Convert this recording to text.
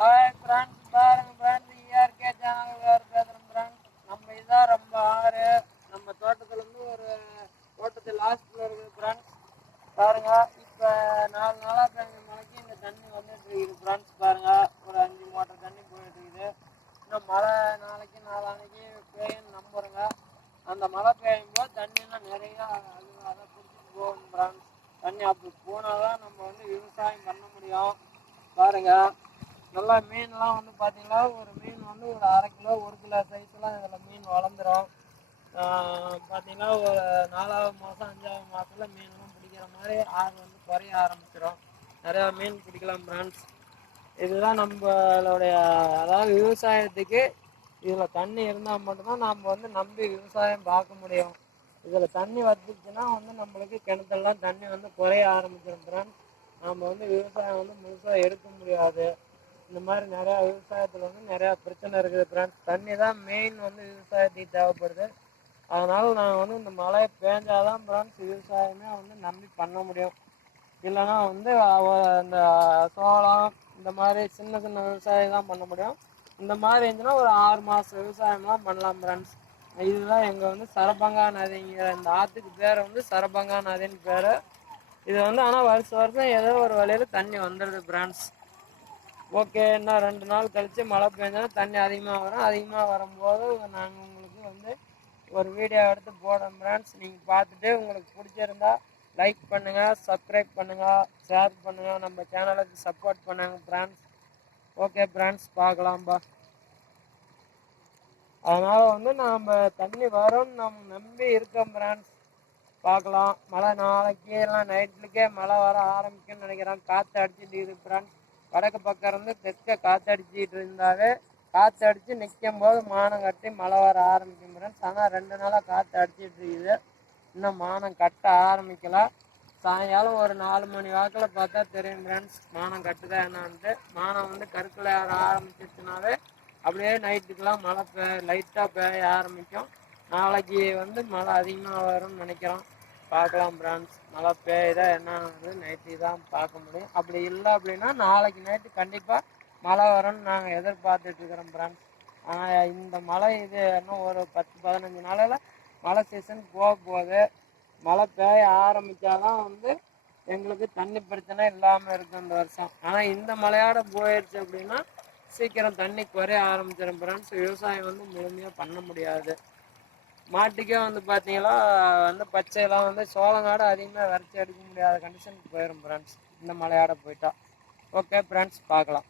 Hi friends, பாருங்க friends, இயற்கை channel வேறு பேசுகிறேன் ஃப்ரெண்ட்ஸ். நம்ம இதான் ரொம்ப ஆறு நம்ம தோட்டத்துலேருந்து ஒரு தோட்டத்து லாஸ்ட்டில் இருக்குது ஃப்ரெண்ட்ஸ். பாருங்க, இப்போ 4 நாளாக பெஞ்ச மழைக்கு இந்த தண்ணி வந்துட்டு இருக்குது ஃப்ரெண்ட்ஸ். பாருங்க, ஒரு 5 மோட்டர் தண்ணி போயிட்டு இருக்குது. இன்னும் மழை நாளைக்கு நாளான்னைக்கு பெய்யும்னு நம்புறேங்க. அந்த மழை பெய்யும் போது தண்ணியெல்லாம் நிறையா அதை பிடிச்சிட்டு போகும் ஃப்ரெண்ட்ஸ். தண்ணி அப்படி போனால் தான் நம்ம விவசாயம் பண்ண முடியும். பாருங்க, நல்லா மீன்லாம் பார்த்தீங்கன்னா ஒரு மீன் ஒரு 1/2 கிலோ 1 கிலோ சைஸ்லாம் இதில் மீன் வளர்ந்துடும். பார்த்தீங்கன்னா ஒரு 4ஆவது மாதம் 5ஆவது மாதத்தில் மீன்லாம் பிடிக்கிற மாதிரி ஆறு குறைய ஆரம்பிச்சிடும். நிறையா மீன் பிடிக்கலாம் ஃப்ரெண்ட்ஸ். இதுதான் நம்மளுடைய அதாவது விவசாயத்துக்கு இதில் தண்ணி இருந்தால் மட்டும்தான் நம்ம நம்பி விவசாயம் பார்க்க முடியும். இதில் தண்ணி வந்துச்சுன்னா நம்மளுக்கு கிணத்துலாம் தண்ணி குறைய ஆரம்பிச்சிடும் ஃப்ரெண்ட்ஸ். நம்ம விவசாயம் முழுசாக எடுக்க முடியாது. இந்த மாதிரி நிறையா விவசாயத்தில் நிறையா பிரச்சனை இருக்குது ஃப்ரெண்ட்ஸ். தண்ணி தான் மெயின் விவசாயத்துக்கு தேவைப்படுது. அதனால் நாங்கள் இந்த மழை பேஞ்சாதான் ஃப்ரெண்ட்ஸ் விவசாயமே நம்பி பண்ண முடியும். இல்லைன்னா இந்த சோளம் இந்த மாதிரி சின்ன சின்ன விவசாயம் தான் பண்ண முடியும். இந்த மாதிரி இருந்துச்சுன்னா ஒரு 6 மாத விவசாயம்லாம் பண்ணலாம் ஃப்ரெண்ட்ஸ். இதுதான் எங்கள் சரபங்கா நதிங்கிற இந்த ஆற்றுக்கு பேர் சரபங்கா நதின்னு பேர். இது ஆனால் வருஷம் ஏதோ ஒரு வழியில் தண்ணி வந்துடுது ஃப்ரெண்ட்ஸ். ஓகே, இன்னும் 2 நாள் கழித்து மழை பெஞ்சாலும் தண்ணி அதிகமாக வரும். அதிகமாக வரும்போது நாங்கள் உங்களுக்கு ஒரு வீடியோ எடுத்து போடுறோம் ஃப்ரெண்ட்ஸ். நீங்கள் பார்த்துட்டு உங்களுக்கு பிடிச்சிருந்தா லைக் பண்ணுங்கள், சப்ஸ்கிரைப் பண்ணுங்கள், ஷேர் பண்ணுங்கள், நம்ம சேனலுக்கு சப்போர்ட் பண்ணுங்கள் ஃப்ரெண்ட்ஸ். Okay friends, பார்க்கலாம்பா. அதனால் நாம் தண்ணி வரும்னு நம்ம நம்பி இருக்கோம் ஃப்ரெண்ட்ஸ். பார்க்கலாம். மழை நாளைக்கு எல்லாம் நைட்லுக்கே மழை வர ஆரம்பிக்கும்னு நினைக்கிறேன். காற்று அடிச்சுட்டு இருக்குது ஃப்ரெண்ட்ஸ். வடக்கு பக்கம் தெற்க காற்றடிச்சிட்டு இருந்தாவே காற்று அடித்து நிற்கும் போது மானம் கட்டி மழை வர ஆரம்பிக்கும் ஃப்ரெண்ட்ஸ். ஆனால் 2 நாளாக காற்று அடிச்சிட்டு இருக்குது. இன்னும் மானம் கட்ட ஆரம்பிக்கலாம். சாயங்காலம் ஒரு 4 மணி வாக்கில் பார்த்தா தெரியும் ஃப்ரெண்ட்ஸ் மானம் கட்டுதா என்னான்ட்டு. மானம் கருக்கில் ஏற ஆரம்பிச்சிச்சுனாவே அப்படியே நைட்டுக்கெலாம் மழை லைட்டாக பெய்ய ஆரம்பிக்கும். நாளைக்கு மழை அதிகமாக வரும்னு நினைக்கிறோம். பார்க்கலாம் ஃப்ரெண்ட்ஸ். மழை பெய்யுதா என்னன்னு நைட்டு தான் பார்க்க முடியும். அப்படி இல்லை அப்படின்னா நாளைக்கு நைட்டு கண்டிப்பாக மழை வரும்னு நாங்கள் எதிர்பார்த்துட்ருக்குறோம் ஃப்ரெண்ட்ஸ். ஆனால் இந்த மழை இது இன்னும் ஒரு 10-15 நாளில் மழை சீசன் போகுது. மழை பெய்ய ஆரம்பித்தாதான் எங்களுக்கு தண்ணி பிரச்சனை இல்லாமல் இருக்கும் இந்த வருஷம். ஆனால் இந்த மழையோட போயிடுச்சு அப்படின்னா சீக்கிரம் தண்ணி குறைய ஆரம்பிச்சிடும் ஃப்ரெண்ட்ஸ். விவசாயம் முழுமையாக பண்ண முடியாது. மாட்டுக்கே பார்த்தீங்களா பச்சையெல்லாம் சோளங்காடு அதிகமாக விரைச்சி எடுக்க முடியாத கண்டிஷனுக்கு போயிடும் ஃப்ரெண்ட்ஸ் இந்த மழையாட போயிட்டா. ஓகே ஃப்ரெண்ட்ஸ், பார்க்கலாம்.